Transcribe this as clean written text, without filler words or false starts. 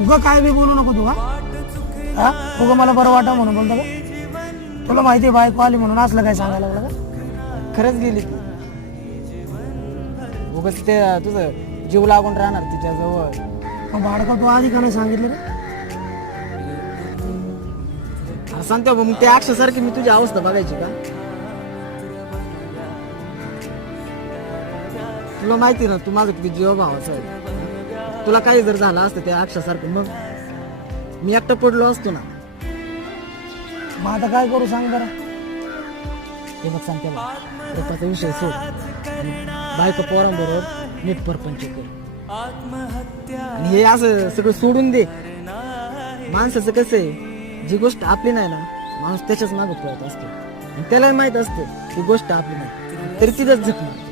उगा काय बी बोलू नको तू हा उगा मला बरं वाटा म्हणून बोलतो का? तुला माहिती आहे बायको आली म्हणून असलं काय सांगायला लागलं का? खरंच गेली ती. उगाच ते तुझं जीव लागून राहणार तिच्या जवळ. मग बाळका तू आधी का नाही सांगितलं रे? सांगतो मग ते अक्षरसारखी मी तुझी अवस्था बघायची का? तुला माहिती ना तू माझं किती जीव भावाचा आहे. तुला काही जर झालं असतं त्या अक्षरसारखं मग मी एकटा पडलो असतो ना. मग आता काय करू सांग बरं? हे बघ सांगते त्याचा विषय सोड आणि बायको पोरांबरोबर नीट परपंच कर. आणि हे असं सगळं सोडून दे. माणसाचं कसं आहे, जी गोष्ट आपली नाही ना माणूस त्याच्याच मागे पळत असतो. त्याला माहित असतं ती गोष्ट आपली नाही तरी तिथंच झकणार.